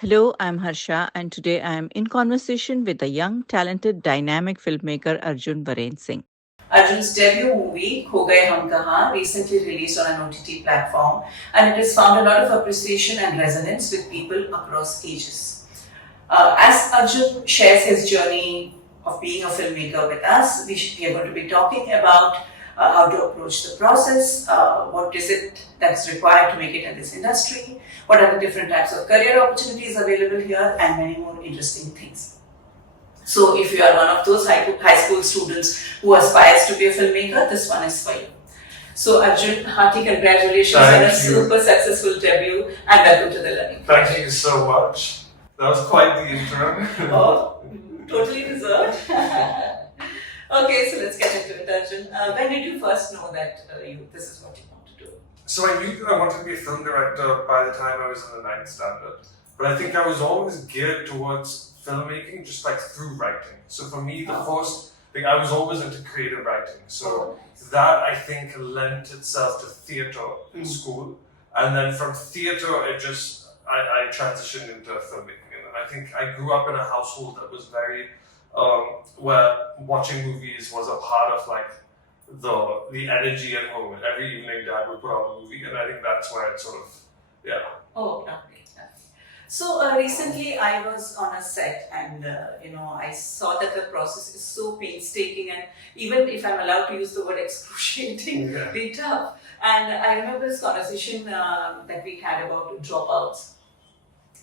Hello, I'm Harsha, and today I am in conversation with the young, talented, dynamic filmmaker Arjun Varain Singh. Arjun's debut movie, Gaye, Kahan, recently released on an OTT platform, and it has found a lot of appreciation and resonance with people across ages. As Arjun shares his journey of being a filmmaker with us, we are going to be talking about how to approach the process, what is it that's required to make it in this industry, what are the different types of career opportunities available here, and many more interesting things. So, if you are one of those high school students who aspires to be a filmmaker, this one is for you. So, Arjun, hearty congratulations on a super successful debut and welcome to the Learning Project. Thank you so much. That was quite the intro. Oh, totally deserved. Okay, so let's get into it, Arjun. When did you first know that this is what you want to do? So I knew that I wanted to be a film director by the time I was in the ninth standard. But I think I was always geared towards filmmaking, just like through writing. So for me, the first thing, I was always into creative writing. So that I think lent itself to theatre in school. And then from theatre, I transitioned into filmmaking. And I think I grew up in a household that was very, where watching movies was a part of like the energy at home. And every evening dad would put on a movie, and I think that's where it sort of, yeah. Oh, lovely. So recently I was on a set and I saw that the process is so painstaking and even if I'm allowed to use the word excruciatingly tough. And I remember this conversation that we had about dropouts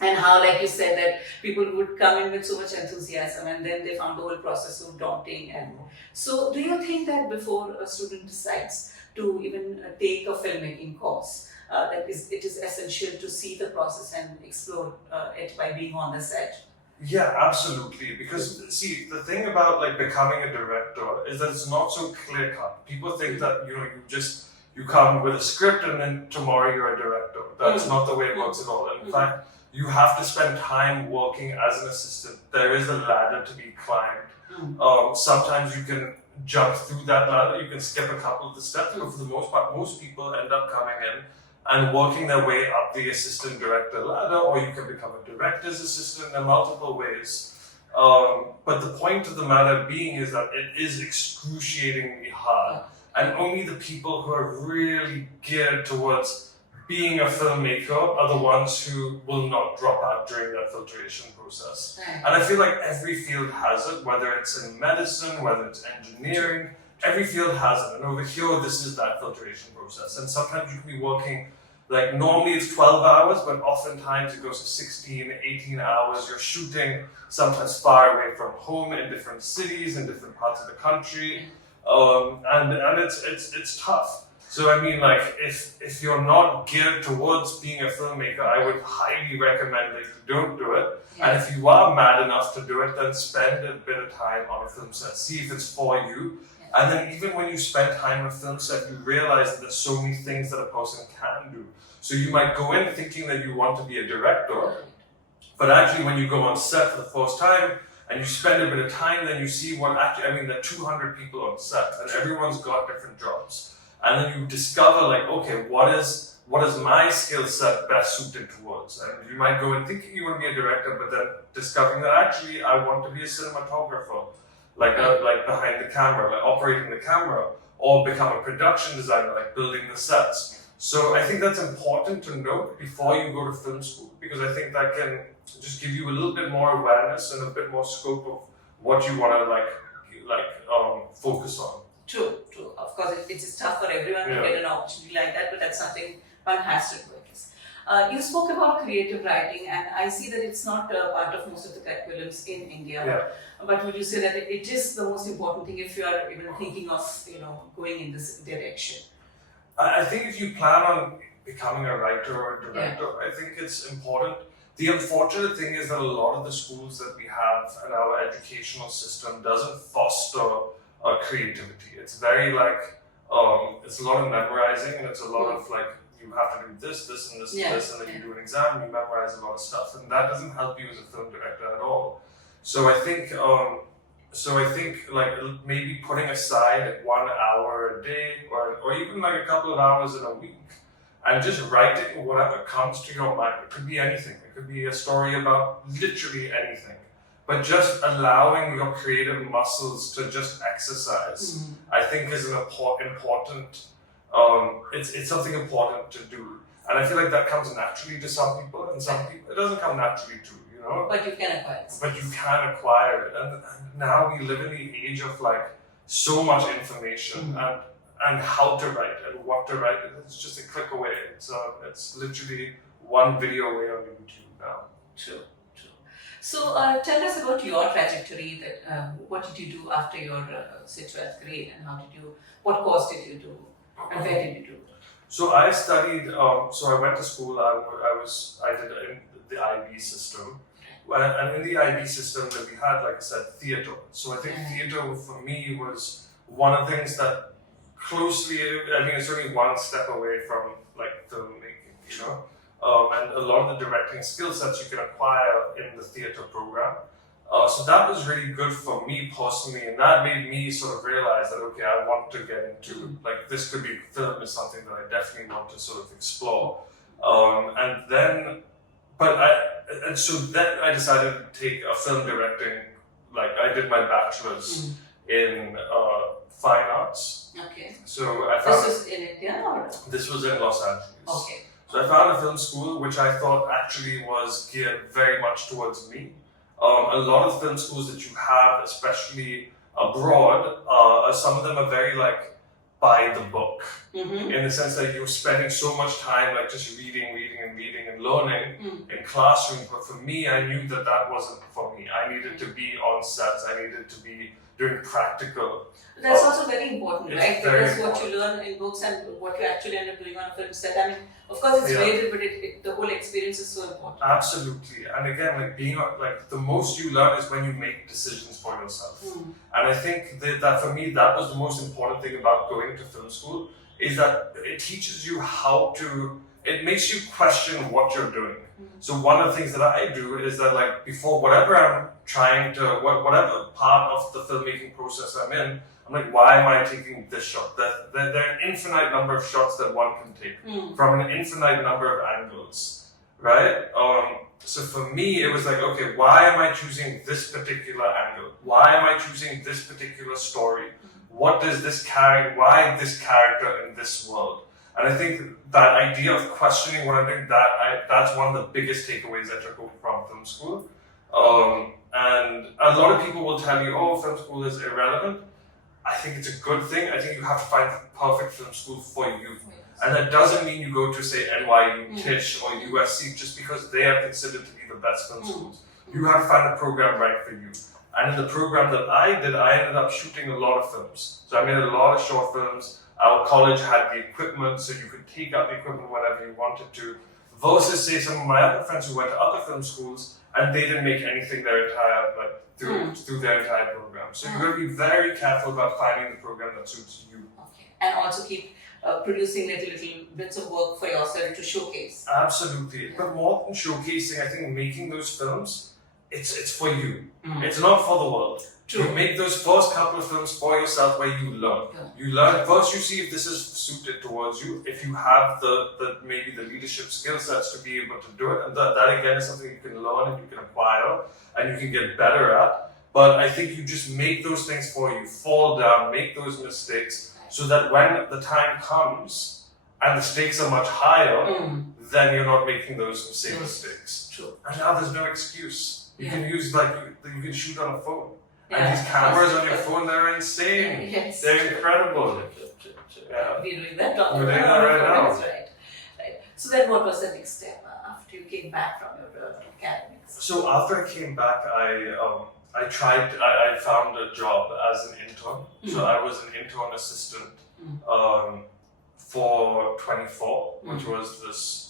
and how, like you said, that people would come in with so much enthusiasm and then they found the whole process so daunting. And so do you think that before a student decides to even take a filmmaking course, it is essential to see the process and explore it by being on the set? Yeah, absolutely. Because see, the thing about like becoming a director is that it's not so clear cut. People think that you come with a script and then tomorrow you're a director. That's not the way it works at all. In fact, you have to spend time working as an assistant. There is a ladder to be climbed. Sometimes you can jump through that ladder. You can skip a couple of the steps, but for the most part, most people end up coming in and working their way up the assistant director ladder, or you can become a director's assistant in multiple ways. But the point of the matter being is that it is excruciatingly hard. And only the people who are really geared towards being a filmmaker are the ones who will not drop out during that filtration process. And I feel like every field has it, whether it's in medicine, whether it's engineering, every field has it. And over here, this is that filtration process. And sometimes you can be working, like normally it's 12 hours, but oftentimes it goes to 16, 18 hours. You're shooting sometimes far away from home in different cities, in different parts of the country. And it's tough. So I mean, like, if you're not geared towards being a filmmaker, I would highly recommend that you don't do it. And if you are mad enough to do it, then spend a bit of time on a film set. See if it's for you. And then even when you spend time on a film set, you realize that there's so many things that a person can do. So you might go in thinking that you want to be a director, but actually when you go on set for the first time, and you spend a bit of time, then you see there are 200 people on set, and everyone's got different jobs. And then you discover, like, okay, what is my skill set best suited towards? And you might go in thinking you want to be a director, but then discovering that actually I want to be a cinematographer, like behind the camera, like operating the camera, or become a production designer, like building the sets. So I think that's important to note before you go to film school, because I think that can just give you a little bit more awareness and a bit more scope of what you want to focus on. True. Of course, it's tough for everyone to get an opportunity like that, but that's something one has to do, I guess. You spoke about creative writing, and I see that it's not part of most of the curriculums in India. Yeah. But would you say that it is the most important thing if you are even thinking of going in this direction? I think if you plan on becoming a writer or a director, I think it's important. The unfortunate thing is that a lot of the schools that we have in our educational system doesn't foster creativity. It's very it's a lot of memorizing, and it's a lot of like, you have to do this, and this, and then you do an exam and you memorize a lot of stuff, and that doesn't help you as a film director at all. So I think like maybe putting aside 1 hour a day or even like a couple of hours in a week and just writing whatever comes to your mind. It could be anything. It could be a story about literally anything. But just allowing your creative muscles to just exercise, I think is an important. It's something important to do, and I feel like that comes naturally to some people, and some people it doesn't come naturally to, you know. But you can acquire it. But you can acquire it, and now we live in the age of like so much information and how to write and what to write. It's just a click away. It's literally one video away on YouTube now. True. So tell us about your trajectory. That what did you do after your say 12th grade, and what course did you do, and where did you do? So I studied. So I went to school. I did in the IB system, and in the IB system that we had, like I said, theatre. So I think theatre for me was one of the things that closely. I mean, it's only one step away from like filmmaking, you know. And a lot of the directing skill sets you can acquire in the theatre program. So that was really good for me personally, and that made me sort of realize that, okay, I want to get into, like, this could be, film is something that I definitely want to sort of explore. So then I decided to take a film directing, like I did my bachelor's in fine arts. Okay. So I found this was in India or? This was in Los Angeles. Okay. So I found a film school which I thought actually was geared very much towards me. A lot of film schools that you have, especially abroad, some of them are very like by the book, in the sense that you're spending so much time like just reading and learning in classrooms. But for me, I knew that wasn't for me. I needed to be on sets. I needed to be doing practical. That's also very important, right? Because what you learn in books and what you actually end up doing on a film set. I mean, of course, it's related, but the whole experience is so important. Absolutely. And again, like being like the most you learn is when you make decisions for yourself. And I think that for me, that was the most important thing about going to film school, is that it teaches you it makes you question what you're doing. So one of the things that I do is that, like, before whatever I'm trying to, whatever part of the filmmaking process I'm in, I'm like, why am I taking this shot? There are an infinite number of shots that one can take from an infinite number of angles, right? So for me, it was like, okay, why am I choosing this particular angle? Why am I choosing this particular story? What does why this character in this world? And I think that idea of questioning what I'm doing, that's one of the biggest takeaways I took from film school. And a lot of people will tell you, oh, film school is irrelevant. I think it's a good thing. I think you have to find the perfect film school for you. And that doesn't mean you go to, say, NYU, Tisch, or USC just because they are considered to be the best film schools. You have to find a program right for you. And in the program that I did, I ended up shooting a lot of films. So I made a lot of short films. Our college had the equipment, so you could take out the equipment whenever you wanted to. Versus, say, some of my other friends who went to other film schools and they didn't make anything their entire, through their entire program. So you've got to be very careful about finding the program that suits you. Okay. And also keep producing little bits of work for yourself to showcase. Absolutely. But more than showcasing, I think making those films, it's for you. It's not for the world. True. You make those first couple of films for yourself where you learn. You learn first. You see if this is suited towards you. If you have maybe the leadership skill sets to be able to do it, and that again is something you can learn and you can acquire and you can get better at. But I think you just make those things for you. Fall down, make those mistakes, so that when the time comes and the stakes are much higher, then you're not making those same mistakes. True. And now there's no excuse. You can use you can shoot on a phone. And these cameras on your phone, they're insane. Yes. They're incredible. True. Yeah. We're doing that on We're doing that right now. Right. So then what was the next step after you came back from your academics? So after I came back, I found a job as an intern. So I was an intern assistant for 24, which was this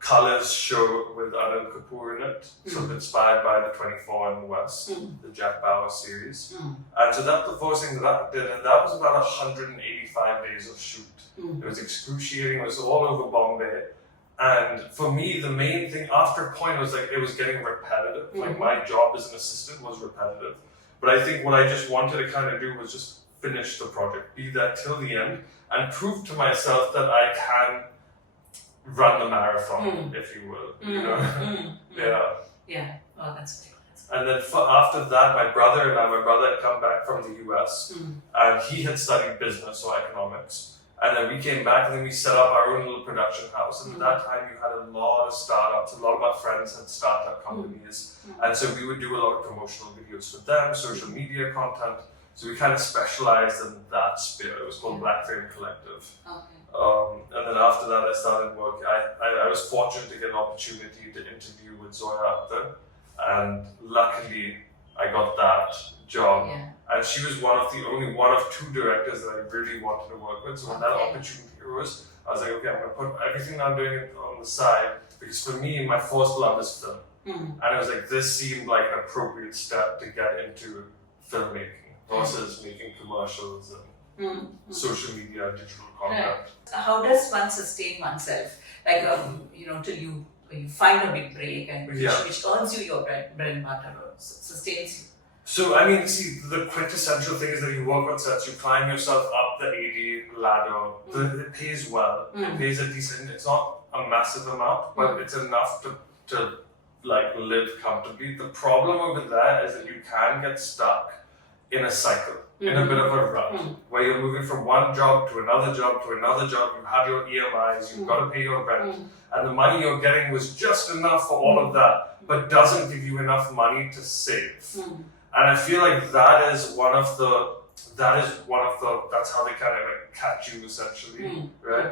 Colors show with Anil Kapoor in it, sort of inspired by the 24 in the West, the Jack Bauer series. And so that's the first thing that I did, and that was about 185 days of shoot. It was excruciating, it was all over Bombay. And for me, the main thing after a point was like, it was getting repetitive. Like my job as an assistant was repetitive. But I think what I just wanted to kind of do was just finish the project, be there till the end, and prove to myself that I can run the marathon, if you will. You know? Yeah. Yeah. Oh, that's great. And then after that, my brother had come back from the US, and he had studied business or economics. And then we came back and then we set up our own little production house. And at that time, you had a lot of startups. A lot of our friends had startup companies. And so we would do a lot of promotional videos for them, social media content. So we kind of specialized in that sphere. It was called Black Frame Collective. Okay. And then after that, I started work. I was fortunate to get an opportunity to interview with Zoya Akhtar. And luckily, I got that job. Yeah. And she was only one of two directors that I really wanted to work with. So when that opportunity arose, I was like, okay, I'm going to put everything I'm doing on the side, because for me, my first love is film. And I was like, this seemed like an appropriate step to get into filmmaking versus making commercials and social media, digital content. Right. How does one sustain oneself? Like, till you find a big break and which earns you your bread and butter or sustains you. So, I mean, see, the quintessential thing is that you work on sets, you climb yourself up the AD ladder. It pays well. It pays a decent, it's not a massive amount, but it's enough to like live comfortably. The problem over there is that you can get stuck in a cycle, in a bit of a rut, where you're moving from one job to another job to another job. You have your EMIs, you've got to pay your rent, and the money you're getting was just enough for all of that, but doesn't give you enough money to save. And I feel like that's how they kind of like catch you essentially, right?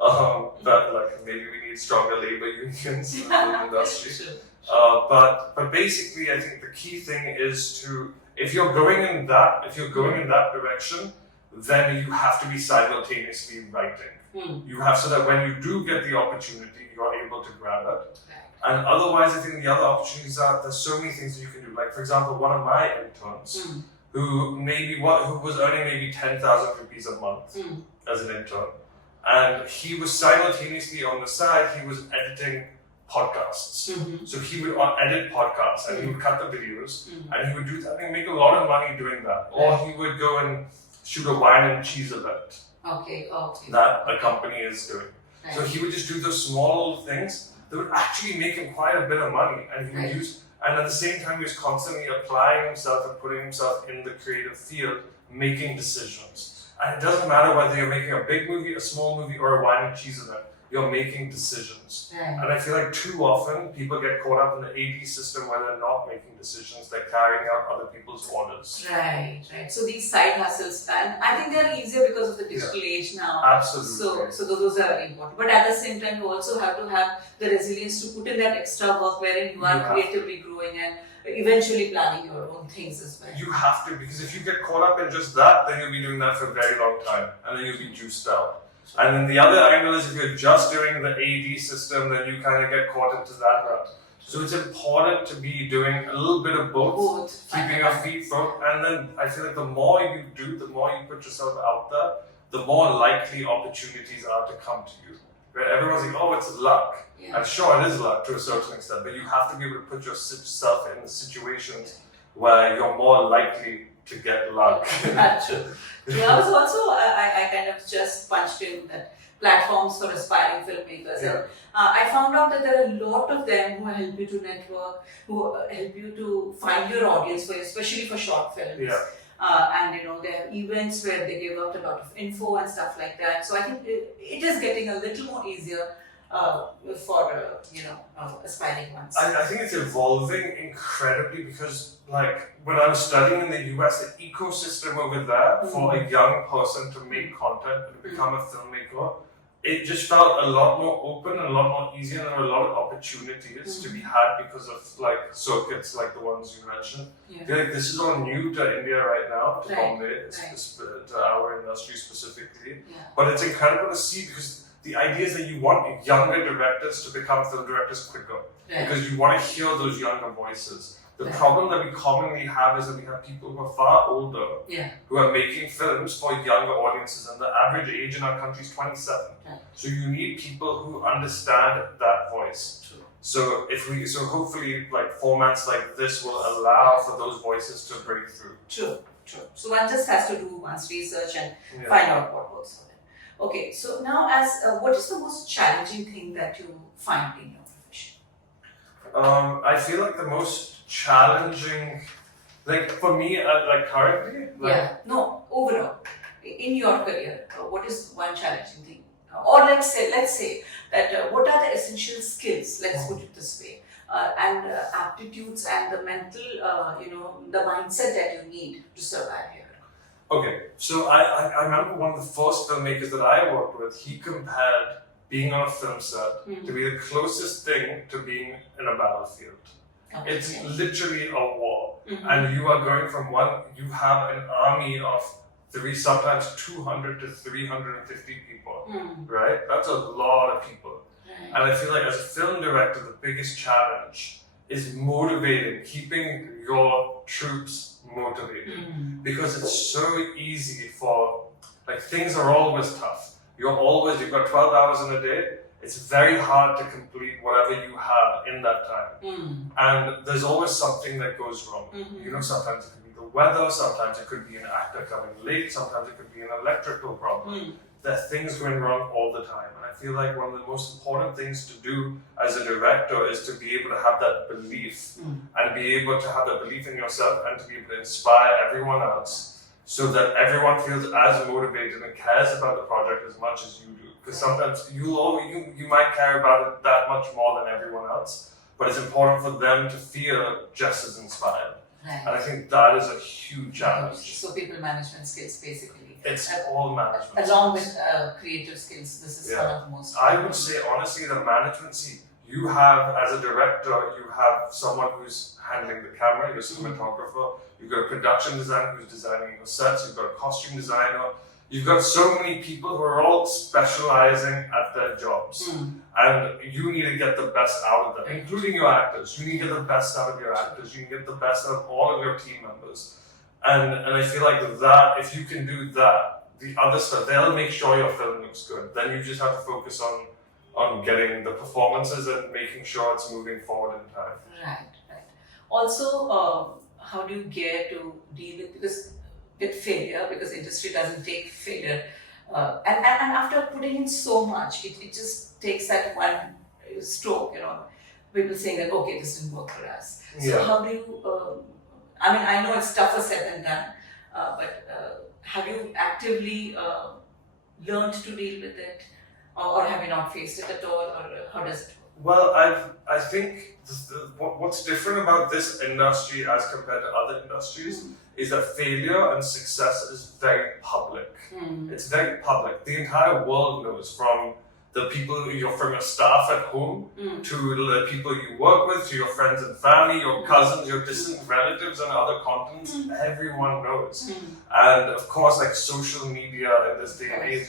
And that like maybe we need stronger labor unions in the industry. But basically, I think the key thing is if you're going in that direction, then you have to be simultaneously writing. You have, so that when you do get the opportunity, you're able to grab it. And otherwise, I think the other opportunities there's so many things that you can do. Like, for example, one of my interns, who was earning maybe 10,000 rupees a month as an intern, and he was simultaneously on the side, he was editing podcasts. So he would edit podcasts and he would cut the videos and he would do that and make a lot of money doing that. Or he would go and shoot a wine and cheese event that a company is doing. So he would just do those small little things that would actually make him quite a bit of money, and he would and at the same time he was constantly applying himself and putting himself in the creative field, making decisions. And it doesn't matter whether you're making a big movie, a small movie, or a wine and cheese event, you're making decisions. And I feel like too often people get caught up in the AD system where they're not making decisions, they're carrying out other people's orders. Right. So these side hustles, and I think they're easier because of the digital age now. Absolutely. So those are very important. But at the same time, you also have to have the resilience to put in that extra work wherein you are creatively growing and eventually planning your own things as well. You have to, because if you get caught up in just that, then you'll be doing that for a very long time, and then you'll be juiced out. And then the other angle is if you're just doing the AD system, then you kind of get caught into that rut. So it's important to be doing a little bit of both. Keeping your feet both. And then I feel like the more you do, the more you put yourself out there, the more likely opportunities are to come to you. Right? Everyone's like, oh, it's luck. And sure, it is luck to a certain extent, but you have to be able to put yourself in the situations where you're more likely to get luck. That's true. I was also, I kind of just punched in that platforms for aspiring filmmakers. And I found out that there are a lot of them who help you to network, who help you to find your audience, especially for short films. And they have events where they give out a lot of info and stuff like that. So I think it is getting a little more easier for aspiring ones. I think it's evolving incredibly because, like, when I was studying in the US, the ecosystem over there for a young person to make content and to become a filmmaker, it just felt a lot more open and a lot more easy, and there were a lot of opportunities to be had because of like circuits like the ones you mentioned. I feel like this is all new to India right now, to Bombay, to our industry specifically. But it's incredible to see because the idea is that you want younger directors to become film directors quicker because you want to hear those younger voices. The problem that we commonly have is that we have people who are far older who are making films for younger audiences, and the average age in our country is 27. So you need people who understand that voice. So hopefully like formats like this will allow for those voices to break through. True. So one just has to do one's research and find out what works for them. Okay, so now as what is the most challenging thing that you find in your profession? I feel like the most challenging, like for me, like currently, like, Yeah, no, overall, in your career, what is one challenging thing? Or let's say that what are the essential skills? Let's put it this way, and aptitudes and the mental, the mindset that you need to survive here. Okay, so I remember one of the first filmmakers that I worked with, he compared being on a film set to be the closest thing to being in a battlefield. Okay. It's literally a war. And you are going from you have an army of sometimes 200 to 350 people, right? That's a lot of people. Right. And I feel like as a film director, the biggest challenge is motivating, keeping your troops motivated. Because it's so easy like things are always tough. You've got 12 hours in a day. It's very hard to complete whatever you have in that time. And there's always something that goes wrong. You know, sometimes it could be the weather, sometimes it could be an actor coming late, sometimes it could be an electrical problem. There are things going wrong all the time. And I feel like one of the most important things to do as a director is to be able to have that belief and be able to have that belief in yourself and to be able to inspire everyone else so that everyone feels as motivated and cares about the project as much as you do. Because sometimes you might care about it that much more than everyone else, but it's important for them to feel just as inspired. Right. And I think that is a huge challenge. So people management skills basically. It's all management. Along with creative skills, this is one of the most. I would say honestly, the management. You have as a director, you have someone who's handling the camera, your cinematographer. You've got a production designer who's designing your sets. You've got a costume designer. You've got so many people who are all specializing at their jobs. And you need to get the best out of them, including your actors. You need to get the best out of your actors. You need to get the best out of all of your team members. And I feel like that, if you can do that, the other stuff, they'll make sure your film looks good. Then you just have to focus on getting the performances and making sure it's moving forward in time. Right. Also, how do you care to deal with failure, because industry doesn't take failure, and after putting in so much, it just takes that one stroke, people saying that okay, this didn't work for us. So how do you? I know it's tougher said than done, but have you actively learned to deal with it, or have you not faced it at all, or how does it work? Well, I think what's different about this industry as compared to other industries is that failure and success is very public. It's very public. The entire world knows, from the people from your staff at home to the people you work with, to your friends and family, your cousins, your distant relatives and other continents. Everyone knows. And of course, like social media in this day and age,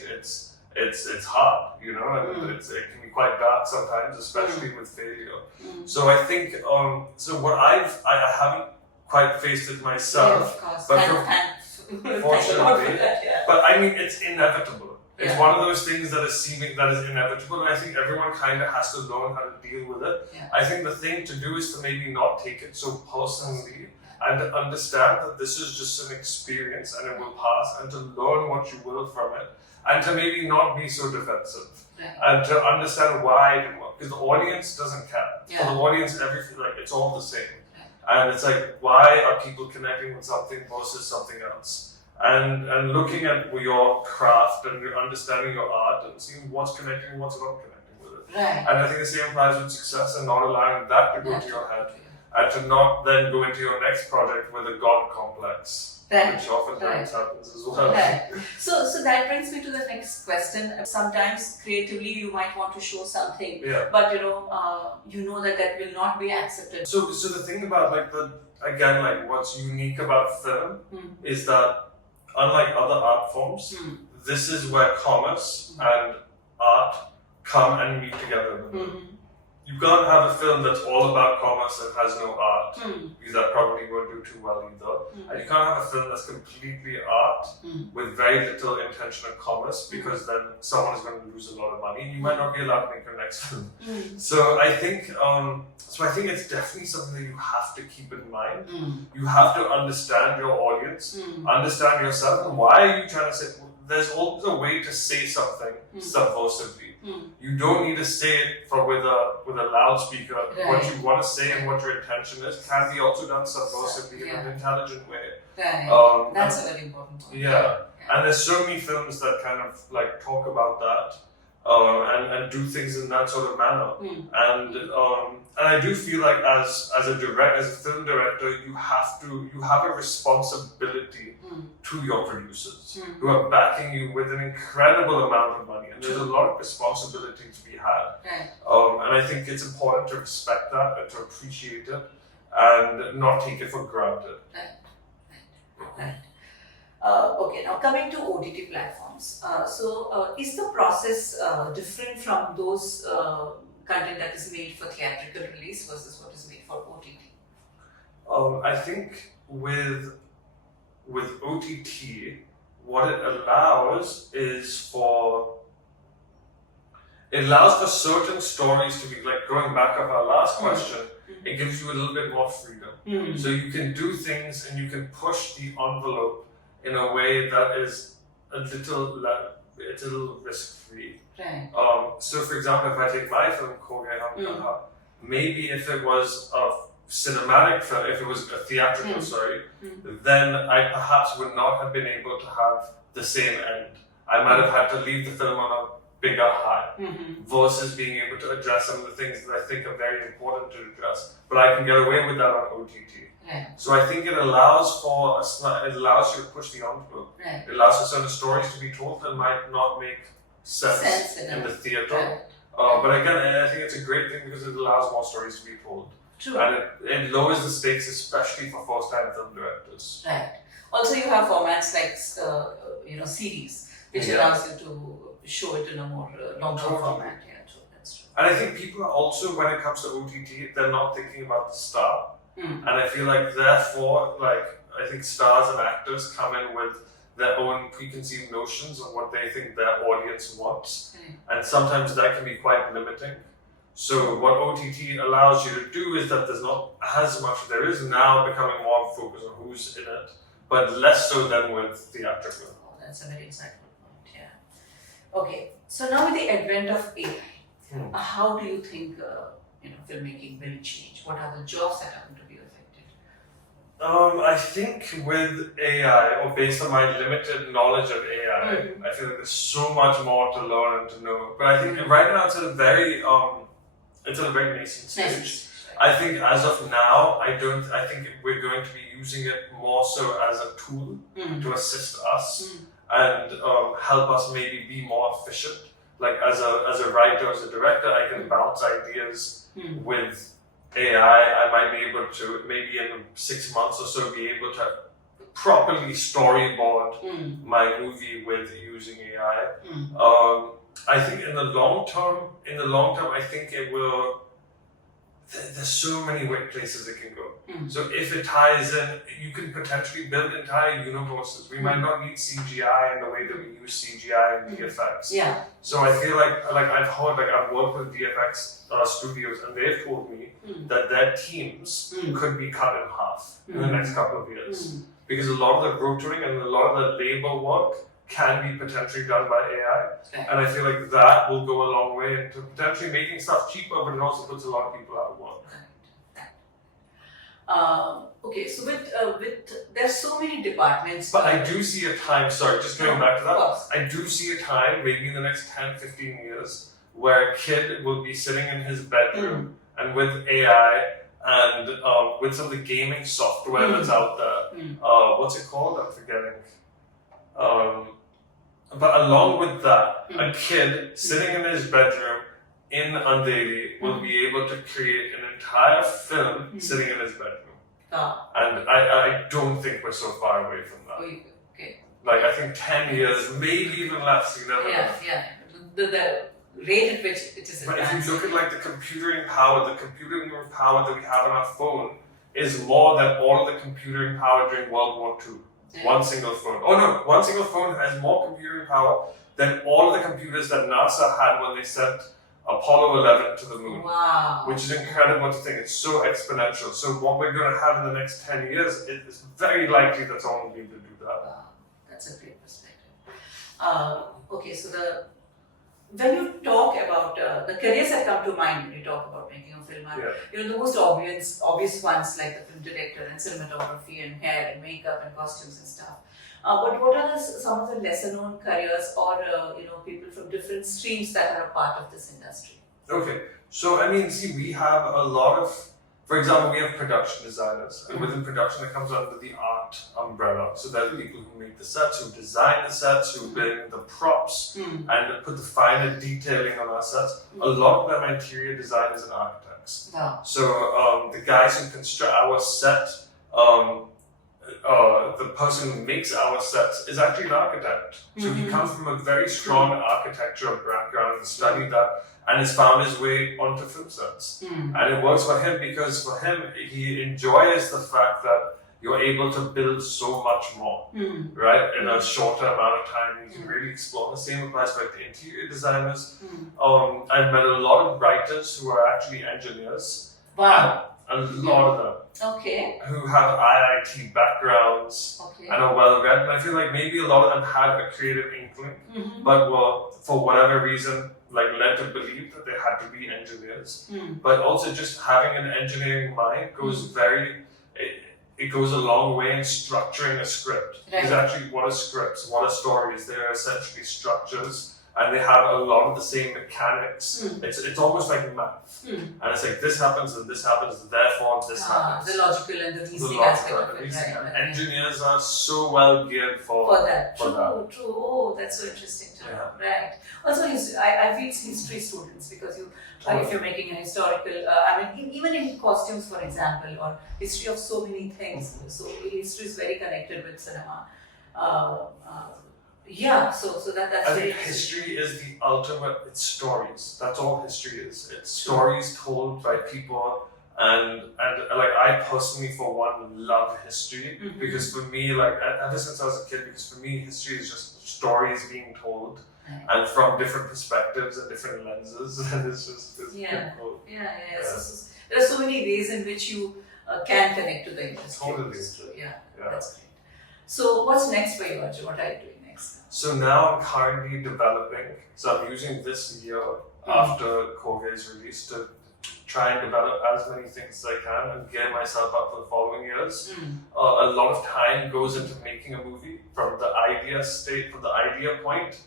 it's hard, and it can be quite dark sometimes, especially with failure. So I think so what I haven't quite faced it myself, but fortunately, but I mean it's inevitable. It's one of those things that is inevitable, and I think everyone kind of has to learn how to deal with it. I think the thing to do is to maybe not take it so personally, and to understand that this is just an experience and it will pass, and to learn what you will from it, and to maybe not be so defensive, and to understand why it didn't work, because the audience doesn't care. For the audience, everything, like, it's all the same, and it's like, why are people connecting with something versus something else? And looking at your craft and understanding your art and seeing what's connecting and what's not connecting with it. Right. And I think the same applies with success, and not allowing that to go to your head, and to not then go into your next project with a God complex, which oftentimes happens as well. Right. So that brings me to the next question. Sometimes creatively you might want to show something, but you know that will not be accepted. So the thing about what's unique about film is that, unlike other art forms, this is where commerce and art come and meet together. You can't have a film that's all about commerce and has no art, because that probably won't do too well either. And you can't have a film that's completely art with very little intention of commerce, because then someone is going to lose a lot of money and you might not be allowed to make your next film. So I think it's definitely something that you have to keep in mind. You have to understand your audience, understand yourself, and why are you trying to say. there's always a way to say something subversively. Mm. You don't need to say it with a loudspeaker. Right. What you want to say and what your intention is can be also done subversively in Yeah. an intelligent way. Right. That's a very important point. Yeah. And there's so many films that kind of like talk about that and do things in that sort of manner. Mm. And I do feel like as a film director, you have a responsibility to your producers who are backing you with an incredible amount of money, and there's a lot of responsibility to be had. Right. And I think it's important to respect that and to appreciate it and not take it for granted. Right. Okay, now coming to OTT platforms. Is the process different from those content that is made for theatrical release versus what is made for OTT? I think with OTT, what it allows for certain stories to be, like going back of our last question, it gives you a little bit more freedom. So you can do things and you can push the envelope in a way that is a little risk-free. Right. So for example, if I take my film, Kahan, maybe if it was a cinematic film, if it was a theatrical, then I perhaps would not have been able to have the same end. I might have had to leave the film on a bigger high, versus being able to address some of the things that I think are very important to address. But I can get away with that on OTT. Right. So I think it allows you to push the envelope. Right. It allows for certain stories to be told that might not make sense in the theater. Right. But again, I think it's a great thing because it allows more stories to be told. True. And it lowers the stakes, especially for first-time film directors. Right. Also, you have formats like series, which allows you to show it in a more longer format. Yeah, true. That's true. And I think people are also, when it comes to OTT, they're not thinking about the star. And I feel like, therefore, I think stars and actors come in with their own preconceived notions of what they think their audience wants. And sometimes that can be quite limiting. So what OTT allows you to do is that there's not as much, there is now becoming more focus on who's in it, but less so than with theatrical. Oh, that's a very insightful point, yeah. Okay, so now with the advent of AI, how do you think filmmaking will change? What are the jobs that are going to be affected? I think with AI, or based on my limited knowledge of AI, I feel like there's so much more to learn and to know. But I think right now it's at a very nascent stage. I think as of now, I think we're going to be using it more so as a tool to assist us and help us maybe be more efficient. Like as a writer, as a director, I can bounce ideas with AI. I might be able to, maybe in 6 months or so, be able to properly storyboard my movie with using AI. I think in the long term, I think it will. There's so many places it can go. So if it ties in, you can potentially build entire universes. We might not need CGI in the way that we use CGI and VFX. Yeah. So I feel like I've worked with VFX studios, and they've told me that their teams could be cut in half in the next couple of years. Because a lot of the rotoring and a lot of the labor work can be potentially done by AI. And I feel like that will go a long way into potentially making stuff cheaper, but it also puts a lot of people out of work. Okay, so with there's so many departments. But I do see a time, just going back to that, I do see a time, maybe in the next 10, 15 years, where a kid will be sitting in his bedroom and with AI and with some of the gaming software that's out there, what's it called? I'm forgetting. But along with that, a kid sitting in his bedroom in Andheri will be able to create an entire film sitting in his bedroom. And I don't think we're so far away from that. Okay. Like, I think 10 years, maybe even less. You never know. Yeah. The rate at which it is But advancing. if you look at like the computing power that we have on our phone is more than all of the computing power during World War II. One single phone. Oh no, one single phone has more computing power than all of the computers that NASA had when they sent Apollo 11 to the moon. Wow. Which is incredible to think. It's so exponential. So what we're going to have in the next 10 years, it's very likely that someone will be able to do that. Wow. That's a great perspective. Okay, so when you talk about the careers that come to mind when you talk about making a film, are, the most obvious ones like the film director and cinematography and hair and makeup and costumes and stuff. But what are some of the lesser known careers or people from different streams that are a part of this industry? Okay, so I mean, see, we have a lot of, for example, we have production designers, and within production it comes under the art umbrella. So there are people who make the sets, who design the sets, who bring the props, and put the finer detailing on our sets. A lot of them are interior designers and architects. Wow. So the guys who construct our set, the person who makes our sets is actually an architect. So he comes from a very strong architectural background and studied that and has found his way onto film sets. And it works for him because for him, he enjoys the fact that you're able to build so much more, right? In a shorter amount of time, you can really explore. The same applies for the interior designers. I've met a lot of writers who are actually engineers. Wow. A lot of them. Okay. Who have IIT backgrounds and are well read. And I feel like maybe a lot of them had a creative inkling, but were, for whatever reason, like led to believe that they had to be engineers. But also just having an engineering mind goes it goes a long way in structuring a script. Because actually what are scripts? What are stories? They're essentially structures. And they have a lot of the same mechanics. It's almost like math. And it's like this happens and this happens, therefore this happens. The logical and the reasoning aspect of it. Right. Engineers are so well geared for that. True. Oh, that's so interesting to know. Right. Also, I feel history students because if you're making a historical, even in costumes, for example, or history of so many things. So history is very connected with cinema. So that's I very think history is the ultimate, it's stories. That's all history is. It's stories told by people and like I personally for one love history because for me, like ever since I was a kid, because for me history is just stories being told and from different perspectives and different lenses and it's cool. So there are so many ways in which you can connect to the industry. Totally. Yeah, that's great. So what's next for you, Arjun? What are you doing? So now I'm currently developing, so I'm using this year after Gaye's release to try and develop as many things as I can and gear myself up for the following years. A lot of time goes into making a movie from the idea state, from the idea point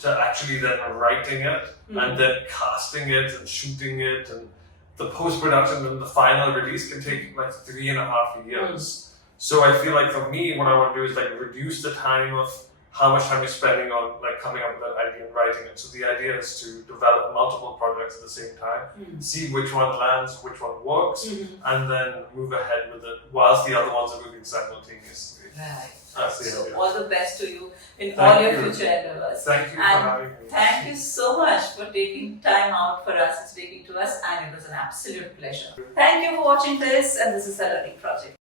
to actually then writing it and then casting it and shooting it and the post-production and the final release can take like 3.5 years. So I feel like for me, what I want to do is like reduce the time of how much time you're spending on like coming up with that idea and writing it. So the idea is to develop multiple projects at the same time, see which one lands, which one works, and then move ahead with it whilst the other ones are moving simultaneously. Right. That's the so idea. all the best to you in all your future endeavors. Thank you for having me. Thank you so much for taking time out for us, speaking to us, and it was an absolute pleasure. Thank you for watching this, and this is a learning project.